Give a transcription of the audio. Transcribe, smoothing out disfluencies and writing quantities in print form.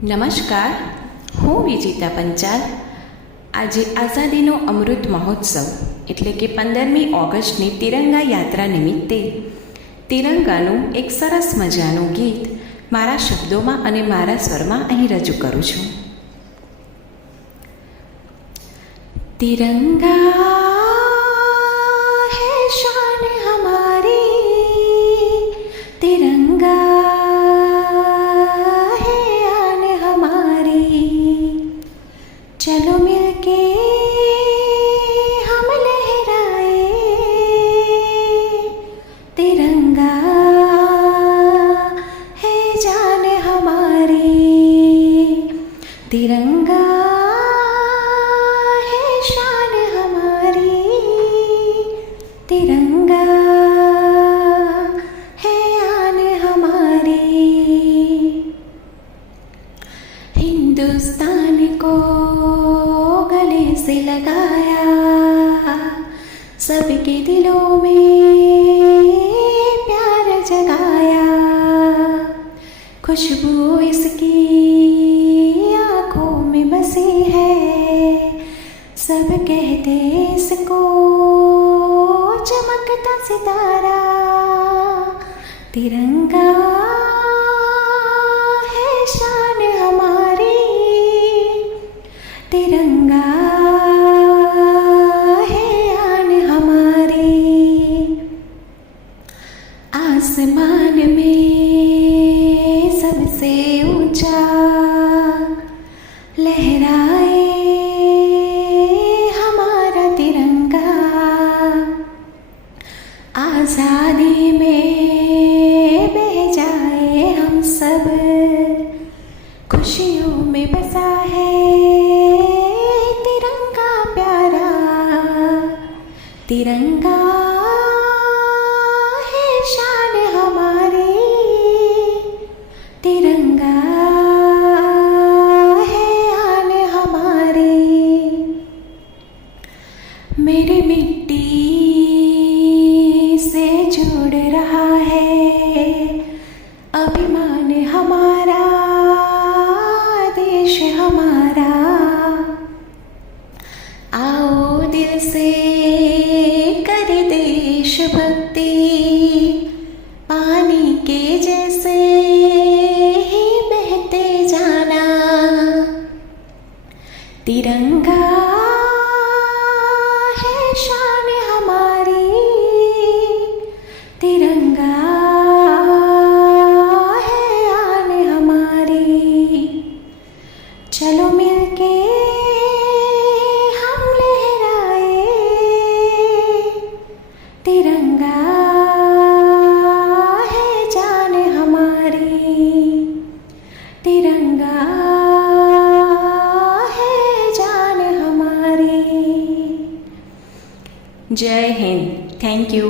નમસ્કાર, હું વિજિતા પંચાલ. આજે આઝાદીનો અમૃત મહોત્સવ એટલે કે 15મી ઓગસ્ટની તિરંગા યાત્રા નિમિત્તે તિરંગાનું એક સરસ મજાનું ગીત મારા શબ્દોમાં અને મારા સ્વરમાં અહીં રજૂ કરું છું. તિરંગા હૈ શાન હમારી, તિરંગા चलो मिलके हम लहराए तिरंगा है जान हमारी, तिरंगा है शान हमारी, तिरंगा है आन हमारी. हिंदुस्तान को गले से लगाया, सबके दिलों में प्यार जगाया, खुशबू इसकी आँखों में बसी है, सब कहते इसको चमकता सितारा. तिरंगा है शान हमारी, तिरंगा है आन हमारी. आसमान में सबसे ऊंचा लहराए हमारा तिरंगा, आज़ादी में बह जाए हम सब, खुशियों में बसा है तिरंगा प्यारा. तिरंगा है शान हमारी, तिरंगा है आन हमारी. मेरी मिट्टी से जुड़ रहा है अभिमान हमारा, देश हमारा. आओ दिल से कर देशभक्ति, पानी के जैसे ही बहते जाना. तिरंगा है शान हमारी, तिरंगा है आन हमारी. चलो मिलके हम लहराए तिरंगा है जान हमारी, तिरंगा है जान हमारी. जय हिंद. Thank you.